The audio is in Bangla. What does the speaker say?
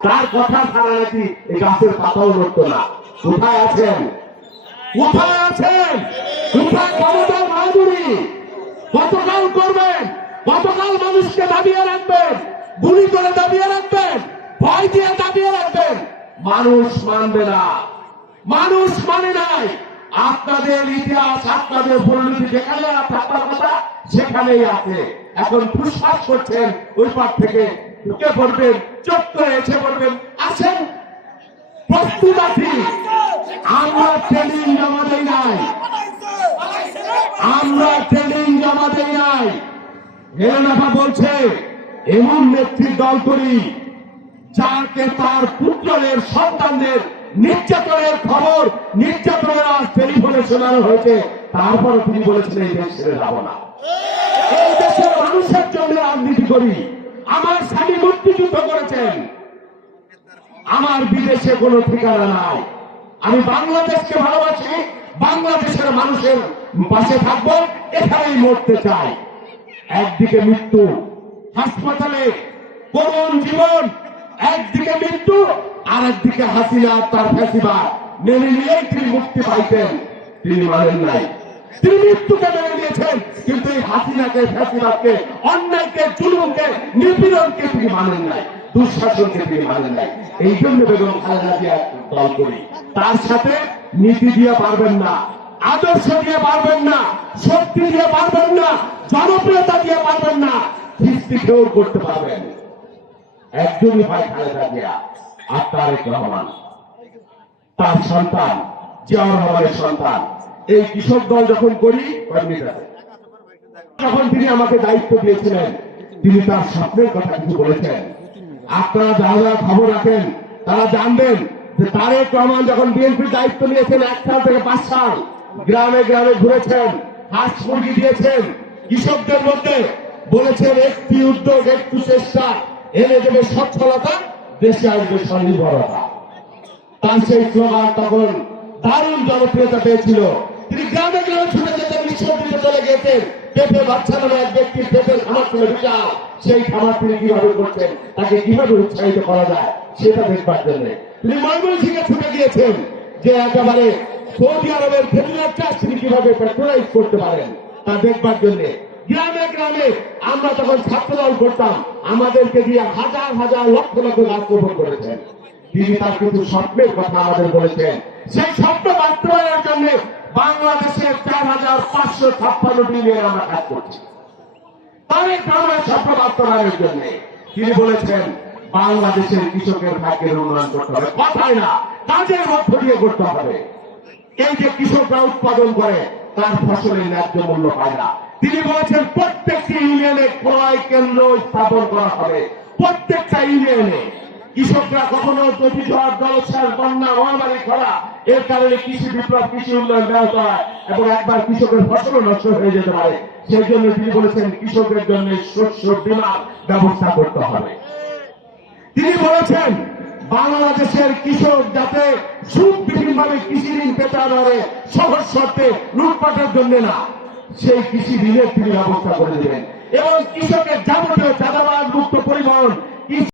তার কথা ছাড়া নাকি এই গাছের পাতাও লড়তো না। কোথায় আছেন? কোথায় আছেন? কোথায় ক্ষমতা বাহাদুরি কতকাল করবেন? কতকাল মানুষকে দাবিয়ে রাখবেন? গুলি করে দাবিয়ে রাখবেন? ভয় দিয়ে দাবিয়ে রাখবেন? মানুষ মানবে না। মানুষ মানে নাই। আপনাদের ইতিহাস, আপনাদের পরিণতি যেখানে আপনার কথা সেখানেই আছে। এখন ফুসফাস করছেন ওই পার থেকে ঢুকে পড়বেন চত্বরে এসে পড়বেন আসেন। প্রস্তুত আছি। আমরা ট্রেনিং জমা দেই নাই। আমরা ট্রেনিং জমা দেই নাই। হেলেনাফা বলছে, এমন নেত্রীর দল করি, যাকে তার পুত্রের সন্তানদের নির্যাতনের খবর, নির্যাতনের আজ টেলিফোনে শোনানো হয়েছে। তারপরে তিনি বলেছেন এই দেশ ছেড়ে যাব না। এই দেশের মানুষের জন্য রাজনীতি করি। আমার স্বামী মুক্তিযুদ্ধ করেছেন। আমার বিদেশে কোনো ঠিকানা নাই। আমি বাংলাদেশকে ভালোবাসি, বাংলাদেশের মানুষের পাশে থাকব, এখানেই মরতে চাই। একদিকে মৃত্যু, হাসপাতালে করুণ জীবন, একদিকে মৃত্যু আর একদিকে হাসিনা তার ফেসিবাদ মেনে নিয়েই তিনি মুক্তি পাইতেন, তিনি মানেন নাই। তিনি মৃত্যুকে মেনে নিয়েছেন তার সাথে নীতি দিয়ে পারবেন না, আদর্শ দিয়ে পারবেন না, শক্তি দিয়ে পারবেন না, জনপ্রিয়তা দিয়ে পারবেন না, খিস্তি খেয়েও করতে পারবেন। একজনই ভাই খালেদা জিয়া আর রহমান। তার সন্তান জিয়াউর রহমানের সন্তান। এই কৃষক দল যখন করি যখন তিনি আমাকে দায়িত্ব দিয়েছিলেন। তিনি তার স্বপ্নের কথা কিছু বলেছেন। আপনারা যারা যারা খবর রাখেন, তারা জানবেন যে তারেক রহমান যখন বিএনপির দায়িত্ব নিয়েছেন এক সাল থেকে পাঁচ সাল, গ্রামে গ্রামে ঘুরেছেন, হাঁস মুরগি দিয়েছেন, কৃষকদের মধ্যে বলেছেন, একটি উদ্যোগ, একটু চেষ্টা এনে দেবে সচ্ছলতা, দেশে আসবে স্বনির্ভরতা তার সেই স্লোগান তখন দারুণ জনপ্রিয়তা পেয়েছিল। তিনি গ্রামে গ্রামে ছুটে যেতেন নিঃসন্দিতে চলে গিয়েছেন পেঁপে বাচ্চা নামে এক ব্যক্তির পেঁপের খামার ছিল বিশাল সেই খামার তিনি কীভাবে করছেন, তাকে কীভাবে উৎসাহিত করা যায়, সেটা দেখবার জন্য। তিনি ময়মনসিংহে ছুটে গিয়েছেন, যে একেবারে সৌদি আরবের ফেরিলার চাষ তিনি কীভাবে পেট্রোলাইজ করতে পারেন, তা দেখবার জন্য। গ্রামে গ্রামে আমরা তখন ছাত্রদল করতাম, আমাদেরকে দিয়ে হাজার হাজার লক্ষ লক্ষ গাছ করেছেন। তিনি তার কিছু স্বপ্নের কথা আমাদের বলেছেন। সেই স্বপ্ন বাস্তবায়নের জন্য বাংলাদেশের চার হাজার পাঁচশো ছাপ্পান্নটি নিয়ে আমরা কাজ করছি। তারেক রহমানের স্বপ্ন বাস্তবায়নের জন্য তিনি বলেছেন, বাংলাদেশের কৃষকের ভাগ্যের উন্নয়ন করতে হবে। কথাই না, কাজের মধ্য দিয়ে করতে হবে। এই যে কৃষকরা উৎপাদন করে, তার ফসলের ন্যায্য মূল্য পায় না। তিনি বলেছেন, প্রত্যেকটি ইউনিয়নে ক্রয় কেন্দ্র স্থাপন করা হবে। প্রত্যেকটা ইউনিয়নে কৃষকরা কখনো নদী ঝড় জলসার বন্যা, মহামারী খরা এর কারণে কৃষি বিপ্লব, কৃষি উন্নয়ন ব্যাহত হয় এবং একবার কৃষকের ফসলও নষ্ট হয়ে যেতে পারে। সেই জন্য তিনি বলেছেন কৃষকের জন্য শস্য বীমার ব্যবস্থা করতে হবে। তিনি বলেছেন, বাংলাদেশের কৃষক যাতে সুবিহীন ভাবে কৃষি ঋণ পেতে পারে, সহজ শর্তে লুটপাটের জন্য না, সেই কৃষি ঋণের তিনি ব্যবস্থা করে দেবেন। এবং কৃষকের যাবতীয় চাঁদাবাদ মুক্ত পরিবহন